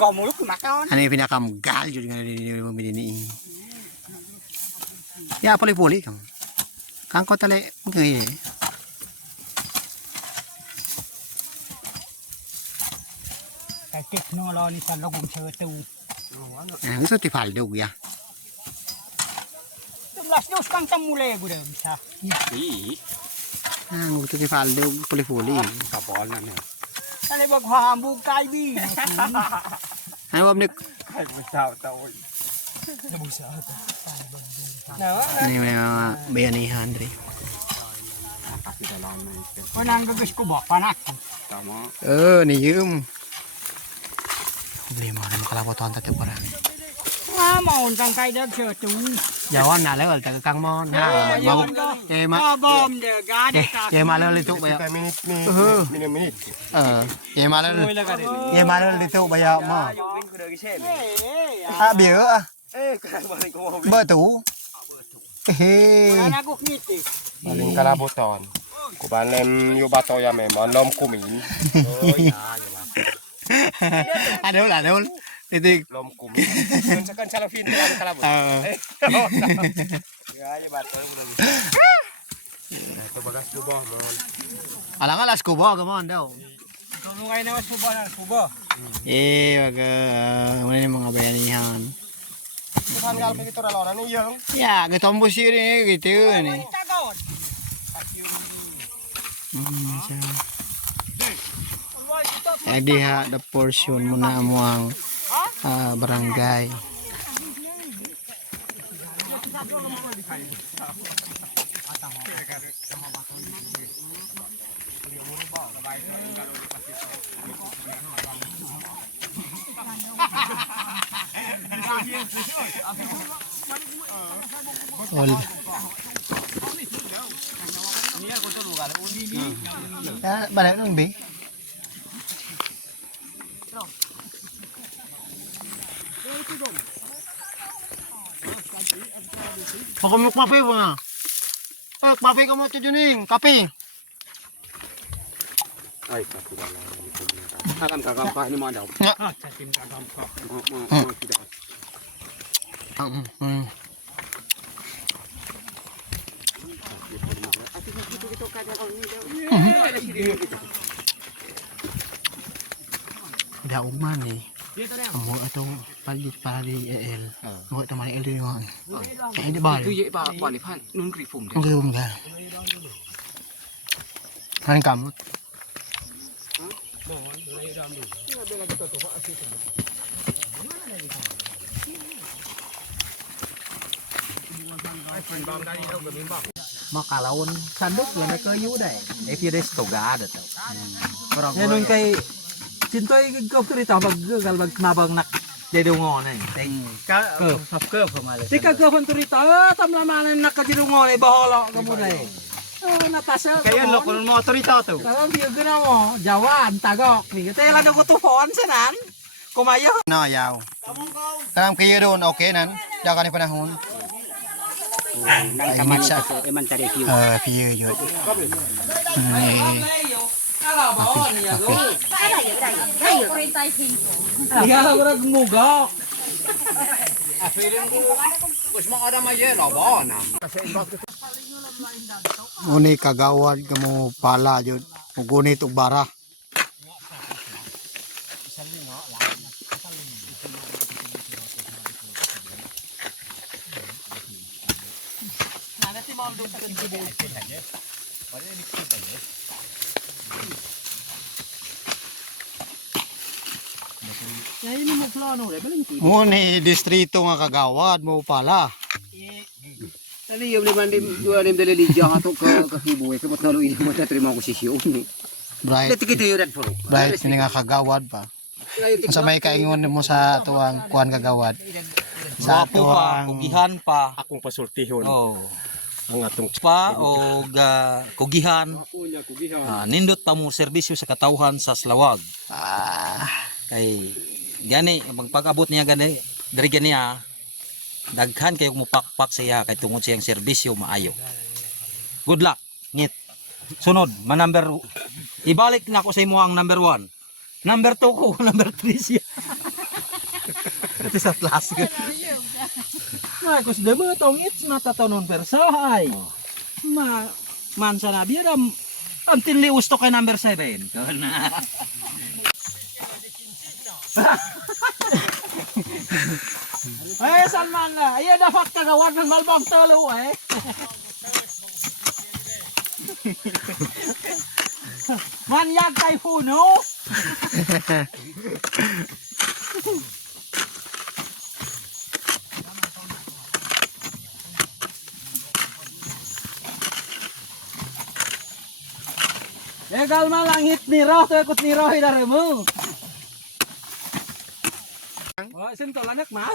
suka muluk makan. Ano yung pinakamgal yun nga bumili ni. Ya puli-puli kang. Kang ko tali okay. Cái kịch nó lo đi sang nó cũng chơi tu. Gusto ti faldo ya. Las dos kang tamule gue bisa. Gusto ti faldo puli-puli. Kapal na niya. Kali bag hambug kay bi. Ano ba nik? Ay, masaw taon. Ano yung mga bayanihan dre. Ko nang gugus ko ba panak. Tama. Ni yum. Problema rin makalabotohan tayo para. Mau kang kay dag chơi tu. Jawan na lewal taga kang mon ha. Mau kay ma. Bom de ga de ta. Kay malal dito ba? Minit. Kay malal. Kay malal dito ba ya mo? Biyo ah. Ba tu. Anak ko ngiti. Maling kalaboton. Kubanem yung bato ya may manom kumin. Adol. Titik. Lom kumin. Kan salafin lang kalabot. Ya bato udah. Ito bagas kubo mo. Alang alas kubo gamon daw. Tulungay na subo na subo. Wag ano yung mga bayanihan. Bukan kalpe gitu ralonan ni yung. Ya, getombos ini gitu ni. Tagawon. Jadi ada portion muna mo ang barangay. All. Balik nung bi. Pakumuk kape ba? Kape ka mo ito Juning, kape. Ay, kape lang. Alam kagampa ni mga daw. Satin kagampa. Mga tidak. Dauman ni. Amo atong palit para di EL. Mo ito man EL din mo. Di ba? Itu ye pa qualify nun krifum. Ang gawin ka. Kan kamot. Makalawon sanduk na kayu dai. If des toga ada to. Ya nun kay cintoy ko cerita bag galbag nabang nak jadi ngon ai. Ke pemale. Tika ka pun cerita tamlamanan nak jadi ngon ai baholo kamu dai. Natasha. Kayo lo kun mo otorita to. Kalau dia guna mo Jawan tagok ni. Te la ko tuhon sanan. Kumayo. No, yaw. Karam kayo doon, okay nan. Diyan ka ni panahon. Ay, mitsa. Eman tari kiu. Piyo yun. Iya ora mugok. Uni kagawad kamo pala jud. Ugunit og bara. Ya ini mo plano re baling ti. Muni distrito nga kagawad mo pala. Tali yung liman dua lim dali liya ato ka kahibuy ka mat naluin mo ta terima ko sisyo ni. Bright. Dati kita yun for. Bright ini nga kagawad pa. Sa may kaingon mo sa tuwang kuan kagawad. Sa tuwang kugihan pa. Akong pasultihon. Oh. Ang atong Pa o kugihan. kunya kugihan. Nindot pa mo serbisyo sa katawhan sa Slawag. Kay gani pag-abot niya gani diri ganiya daghan kayo mo pakpak siya kay tungod siyang serbisyo maayo. Good luck. Ngit. Sunod, number ibalik na ko sa imo ang number 1. Number 2 ko, number 3 siya. Ito sa class. May kus de tong it's matatonon persahay. Man sana biya dam until lius to kay number 7. Kana. Ay Salman la, iya dapat kagawan ng malbang talo eh. Manyak typhoon no? Egal malangit ni roh, to ikut ni roh idare mo. Oh, sentol anak mah.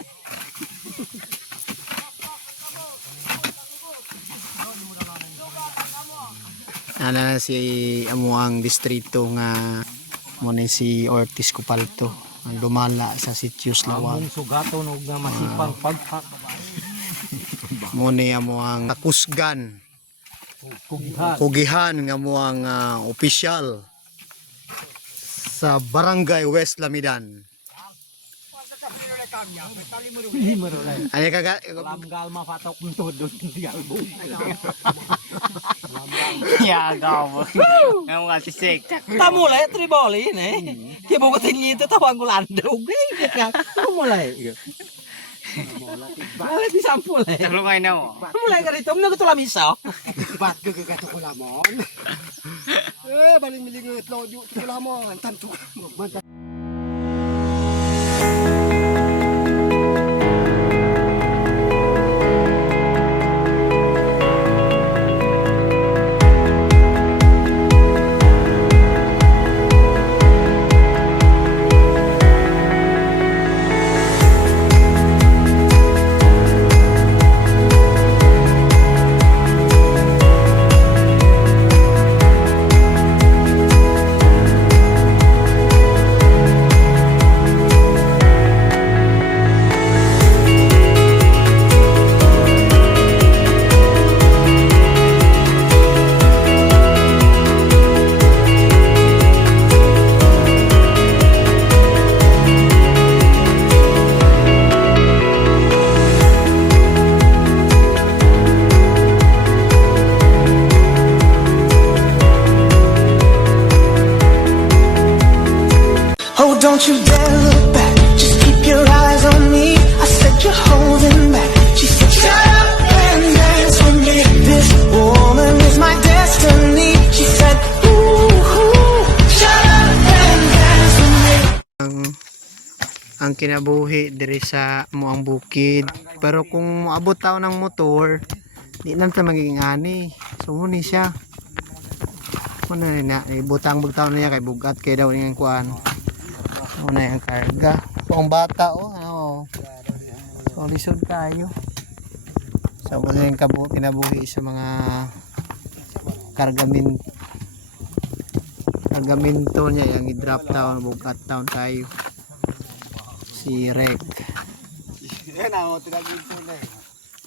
Ana si amuang distrito nga mo ni si Ortiz Copalto ang lumala sa Sitio Lawag. Among sugaton og nga masipang paghak. Mo ni amuang kakusgan. Kughat. Kugihan nga amuang opisyal sa Barangay West Lamidan. Ano kaga? Lamgal mapatok ng todo di album. Yagaw mo. Ngayon nga si Sek. Tamulay triboli ne. Kibugutin niyo ito tawang kulandog. Tamulay. Wala di sampul eh. Tulungay na mo. Tamulay ka rito, muna ko ito lamisaw. Ba't gagagato ko lamon? Baling miling itlog yung ko lamon. Tanto. Oh, don't you dare look back. Just keep your eyes on me. I said you're holding back. She said, shut up and dance with me. This woman is my destiny. She said, ooh, shut up and dance with me. Ang kinabuhi diri sa muang bukid. Pero kung moabot tao ng motor, di lang ta magiging ani. Sumuni siya. Ano na ibutang bugtaw na niya kay bugat kay daw niyang kuan. Una yung karga. Pang bata ano. So lisod tayo. So wala yung kinabuhi sa mga kargamento niya yung i-drop down, bugat down tayo. Si Rek.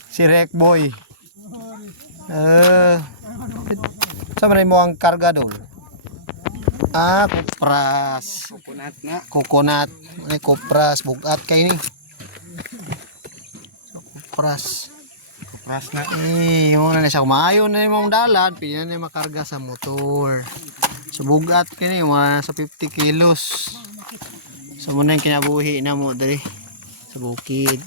Si Rek boy. Saan mo ang karga doon? Kopras. Coconut nga. Coconut. Ay, kopras. Bugat kayo ni. So, kopras. Kopras nga. Yung na siya. Kumayo na yung mga dalan. Pili na makarga sa motor. So, bugat kayo ni. Mga sa 50 kilos. So, muna yung kinabuhi na mo dali. Sa bukid.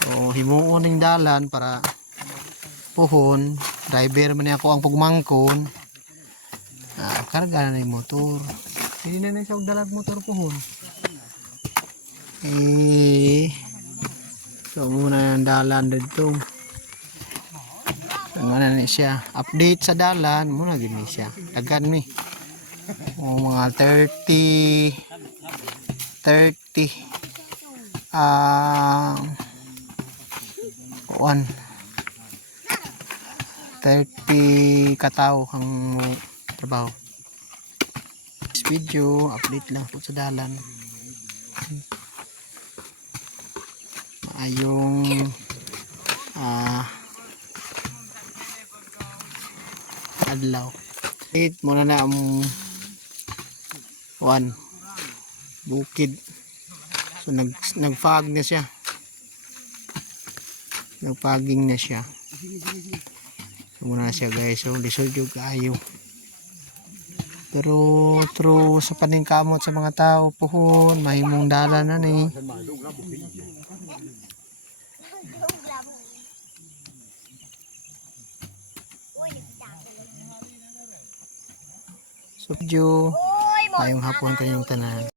So, himuon yung dalan para puhon. Driver man ako ang pagmangkon. Karga na yung motor. Hindi na siya dalag motor puhon. So muna yung dalan dito. So muna na siya. Update sa dalan. Muna gini siya. Tagan mi. Mga 30 katao ang trabaho. This video, update lang po sa dalan. Ayong adlaw. Update muna na ang bukid. So nagfog na siya. Nagpaging na siya. So muna siya guys. So lisod yung kaayo. Pero true sa paningkamot sa mga tao puhon, mahimong dala na ni. So medyo mayong hapon kayong tanan.